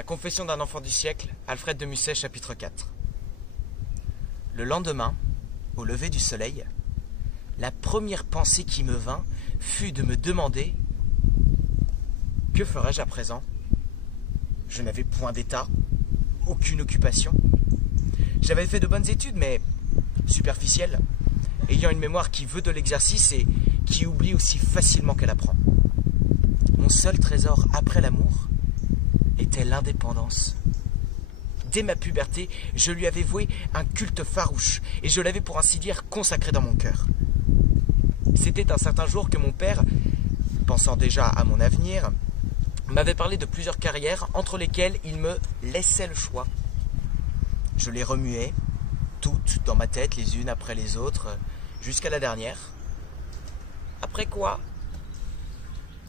La confession d'un enfant du siècle, Alfred de Musset, chapitre 4. Le lendemain, au lever du soleil, la première pensée qui me vint fut de me demander « Que ferais-je à présent ?» Je n'avais point d'état, aucune occupation. J'avais fait de bonnes études, mais superficielles, ayant une mémoire qui veut de l'exercice et qui oublie aussi facilement qu'elle apprend. Mon seul trésor après l'amour était l'indépendance. Dès ma puberté, je lui avais voué un culte farouche et je l'avais pour ainsi dire consacré dans mon cœur. C'était un certain jour que mon père, pensant déjà à mon avenir, m'avait parlé de plusieurs carrières entre lesquelles il me laissait le choix. Je les remuais, toutes dans ma tête, les unes après les autres, jusqu'à la dernière. Après quoi,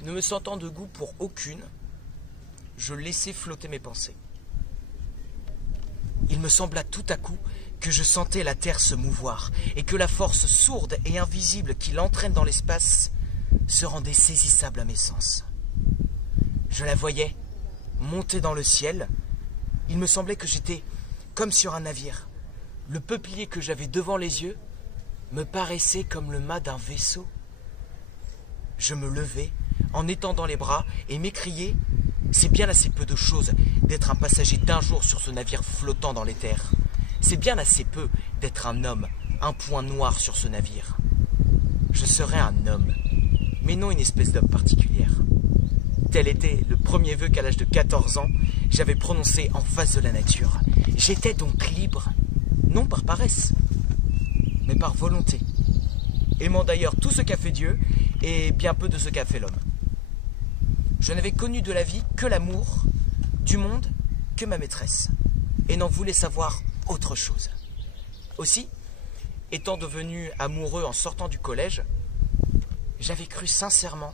ne me sentant de goût pour aucune, je laissais flotter mes pensées. Il me sembla tout à coup que je sentais la terre se mouvoir et que la force sourde et invisible qui l'entraîne dans l'espace se rendait saisissable à mes sens. Je la voyais monter dans le ciel. Il me semblait que j'étais comme sur un navire. Le peuplier que j'avais devant les yeux me paraissait comme le mât d'un vaisseau. Je me levai en étendant les bras et m'écriai « C'est bien assez peu de choses d'être un passager d'un jour sur ce navire flottant dans les terres. C'est bien assez peu d'être un homme, un point noir sur ce navire. Je serais un homme, mais non une espèce d'homme particulière. » Tel était le premier vœu qu'à l'âge de 14 ans, j'avais prononcé en face de la nature. J'étais donc libre, non par paresse, mais par volonté, aimant d'ailleurs tout ce qu'a fait Dieu et bien peu de ce qu'a fait l'homme. Je n'avais connu de la vie que l'amour, du monde que ma maîtresse, et n'en voulais savoir autre chose. Aussi, étant devenu amoureux en sortant du collège, j'avais cru sincèrement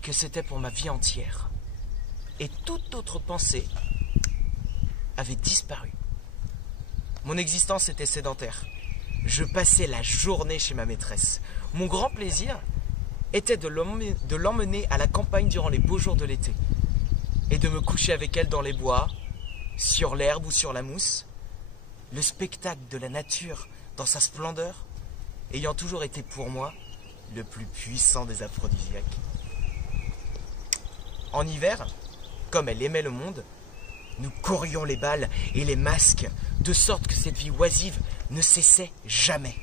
que c'était pour ma vie entière, et toute autre pensée avait disparu. Mon existence était sédentaire. Je passais la journée chez ma maîtresse. Mon grand plaisir était de l'emmener à la campagne durant les beaux jours de l'été et de me coucher avec elle dans les bois, sur l'herbe ou sur la mousse, le spectacle de la nature dans sa splendeur ayant toujours été pour moi le plus puissant des aphrodisiaques. En hiver, comme elle aimait le monde, nous courions les balles et les masques, de sorte que cette vie oisive ne cessait jamais.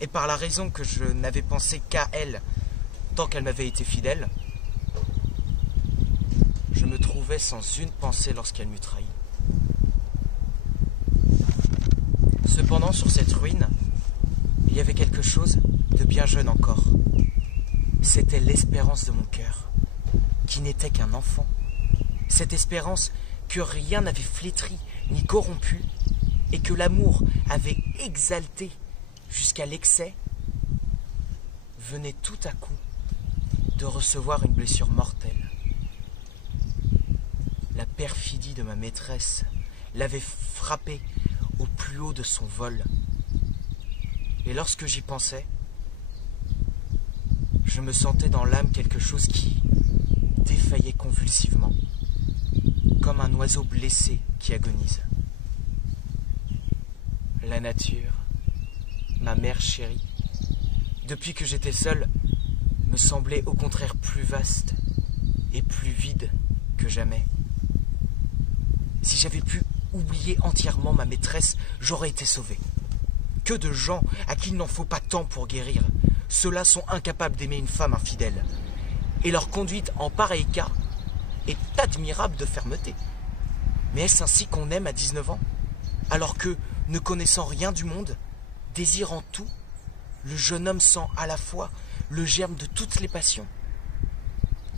Et par la raison que je n'avais pensé qu'à elle tant qu'elle m'avait été fidèle, je me trouvais sans une pensée lorsqu'elle m'eut trahi. Cependant, sur cette ruine, il y avait quelque chose de bien jeune encore. C'était l'espérance de mon cœur, qui n'était qu'un enfant. Cette espérance que rien n'avait flétrie ni corrompu et que l'amour avait exalté jusqu'à l'excès, venait tout à coup de recevoir une blessure mortelle. La perfidie de ma maîtresse l'avait frappée au plus haut de son vol. Et lorsque j'y pensais, je me sentais dans l'âme quelque chose qui défaillait convulsivement, comme un oiseau blessé qui agonise. La nature, ma mère chérie, depuis que j'étais seul, me semblait au contraire plus vaste et plus vide que jamais. Si j'avais pu oublier entièrement ma maîtresse, j'aurais été sauvé. Que de gens à qui il n'en faut pas tant pour guérir. Ceux-là sont incapables d'aimer une femme infidèle. Et leur conduite en pareil cas est admirable de fermeté. Mais est-ce ainsi qu'on aime à 19 ans, alors que, ne connaissant rien du monde, désirant tout, le jeune homme sent à la fois le germe de toutes les passions?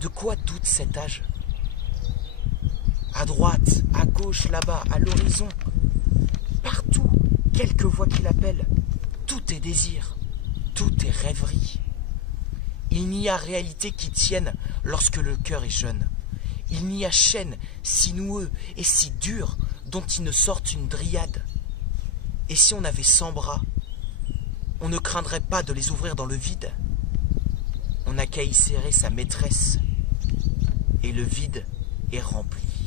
De quoi doute cet âge? À droite, à gauche, là-bas, à l'horizon, partout, quelque voix qui l'appelle, tout est désir, tout est rêverie. Il n'y a réalité qui tienne lorsque le cœur est jeune. Il n'y a chaîne si noueux et si dur dont il ne sorte une dryade. Et si on avait 100 bras, on ne craindrait pas de les ouvrir dans le vide. On n'a qu'à y serrer sa maîtresse, et le vide et remplie.